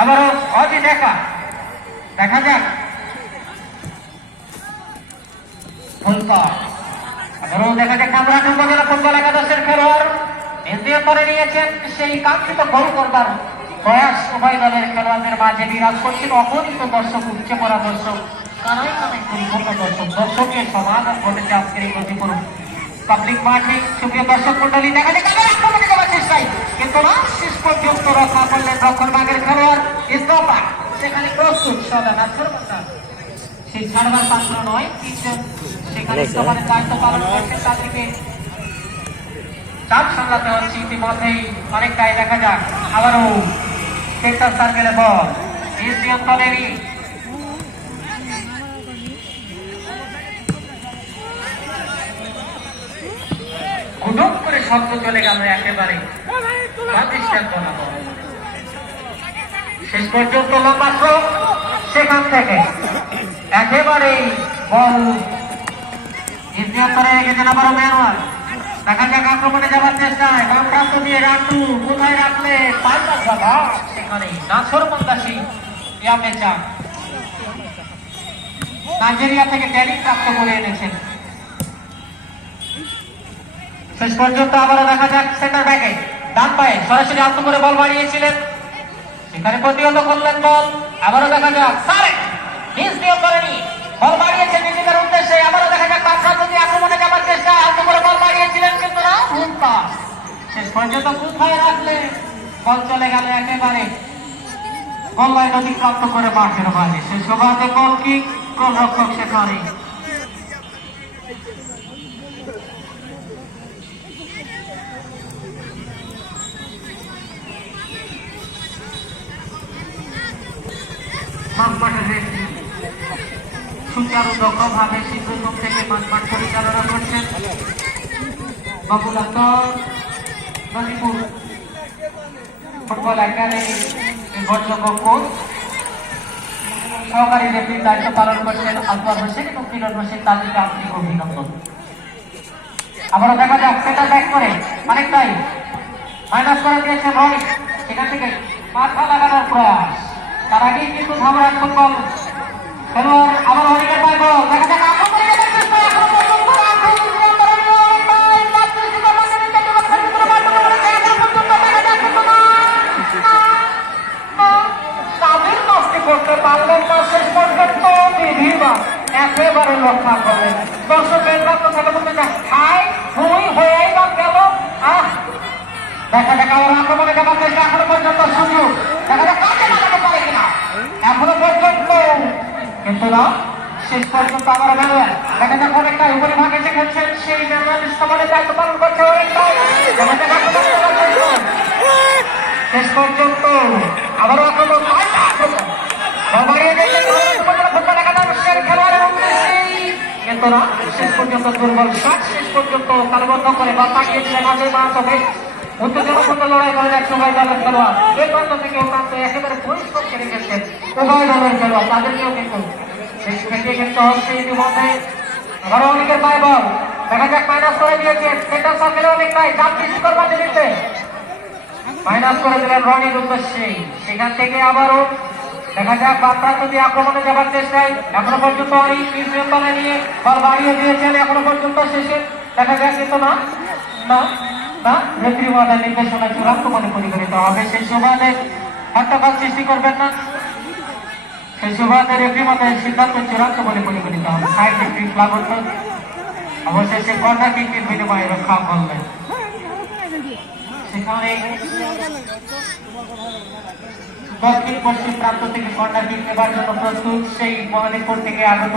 আবারও অজিত একা দেখা যাক। ফুলকর দেখা যাক আমরা উপজেলা খেলোয়াড়। দ্বিতীয় তরে নিয়েছেন সেই কাঙ্ক্ষিত গোল করবার প্রয়াস উভয় দলের খেলোয়াড়দের মাঝে বিরাজ করছেন অগণিত দর্শক, উচ্চে পড়া দর্শক কানাই পরিপূর্ণ দর্শক। দর্শকের সমাগম ঘটেছে আজকের এই নদীপুর পাবলিক মাঠে সুপ্রিয় দর্শক মন্ডলী দেখা যায় আক্রমণে যাওয়ার চেষ্টায়। কিন্তু না শেষ পর্যন্ত রক্ষা করলেন রক্ষণ বাগের খেলোয়াড় ইস্তফা। সেখানে প্রস্তুত সেই ছাড়বার পাত্র নয় তিনজন। সেখানে ইস্তফার দায়িত্ব পালন করছেন তাদেরকে চাপ সামলাতে হচ্ছে ইতিমধ্যেই। অনেকটাই দেখা যাক। আবারও সেক্টর সার্কেলে বল। মিউজিয়াম দলেরই গুডক করে শব্দ চলে গেল একেবারে। শেষ পর্যন্ত লম্বা সেখান থেকে। একেবারেই বল। ইন্ডিয়ান করে গেছেন আবারও আক্রমণে যাওয়ার চেষ্টায় বাম প্রান্ত দিয়ে রান্টু কোথায় রাখলে? পাল্টা বাবা সেখানে নাছর মন্দাসী ইয়ামে চান। নাইজেরিয়া থেকে ট্যানিং প্রাপ্ত করে এনেছেন। শেষ পর্যন্ত আবারও দেখা যাক সেন্টার ব্যাকে ডান পায়ে সরাসরি আত্ম করে বল বাড়িয়েছিলেন। সেখানে প্রতিহত করলেন বল। আবারও দেখা যাক। সারে! মিস দিয়ে করেনি। বল বাড়িয়েছেন নিজেদের উদ্দেশ্যে। আবারও দেখা যাক বাচ্চা যদি আক্রমণে যাবার চেষ্টা। আত্ম করে বল বাড়িয়েছিলেন কিন্তু না, ভুল পাস। শেষ পর্যন্ত কোথায় রাখলে বল চলে গেল একেবারে। গোল লাইন অতিক্রান্ত করে মাঠের বাইরে। সভাতে গোল কি গোল রক্ষক সেখানে। মাঠ মাঠের রেফারি সুচারু দক্ষভাবে শীঘ্রতম থেকে মাঠ মাঠ পরিচালনা করছেন বাবুল ফুটবল একাডেমি নির্ভরযোগ্য কোচ সহকারী রেফারির দায়িত্ব পালন করছেন আকবর হোসেন এবং কিরণ হোসেন তাদেরকে আন্তরিক অভিনন্দন আবারও দেখা যাক সেটা ব্যাক করে অনেকটাই মাইনাস করে দিয়েছে রয় সেখান থেকে মাথা লাগানোর প্রয়াস। তার আগেই কিন্তু ধামরাজ ফুটবল খেলোয়াড় আবার অনেকের পায় বল দেখা যাক দেখা করতে পারলেন না শেষ একেবারে রক্ষা করলেন দর্শকের থেকে বলতে হাই হুই বা গেল আহ দেখা যাক আবার আক্রমণে যাবার এখনও পর্যন্ত সুযোগ দেখা যাক কিনা এখনও পর্যন্ত কিন্তু না, শেষ পর্যন্ত আবার ম্যানুয়াল দেখা যাক অনেকটা উপরে ভাগে যে খেলছেন সেই ম্যানুয়াল ইস্তফারের দায়িত্ব পালন করছে চেষ্টা। শেষ পর্যন্ত আবারও আক্রমণ। কিন্তু না, শেষ পর্যন্ত দুর্বল শেষ পর্যন্ত তালবদ্ধ করে বা পাঠিয়েছিলেন আজয় মাহাতো লড়াই করে যাচ্ছে উভয় দলের খেলোয়াড়। এই প্রান্ত থেকে করে গেছেন উভয় দলের শেষ থেকে কিন্তু হচ্ছে ইতিমধ্যে আবারও দেখা যাক মাইনাস করে দিয়েছে। সেন্টার সার্কেলে অনেকটাই চাপ সৃষ্টি করবার দিচ্ছে মাইনাস করে দিলেন রনির উদ্দেশ্যে। সেখান থেকে আবারও দেখা যাক বার্তা যদি আক্রমণে যাবার চেষ্টায়। এখনও পর্যন্ত অনেক নিয়ন্ত্রণে নিয়ে বল বাড়িয়ে দিয়েছেন। এখনও পর্যন্ত শেষে দেখা যাক কিন্তু না না। না রেফারি নির্দেশনা চূড়ান্ত মনে পরিগণিত হবে? সেই সুবাদে হট্টগোল সৃষ্টি করবেন না। সেই সুবাদে রেফারি মহোদয়ের সিদ্ধান্ত চূড়ান্ত বলে পরিগণিত হবে। সাইড রেফারি প্লাবন্ত অবশেষে কর্নার কিকের বিনিময়ে রক্ষা করলেন দক্ষিণ পশ্চিম প্রান্ত থেকে কর্নার কিক নেবার জন্য প্রস্তুত, সেই মহাদেবপুর থেকে আগত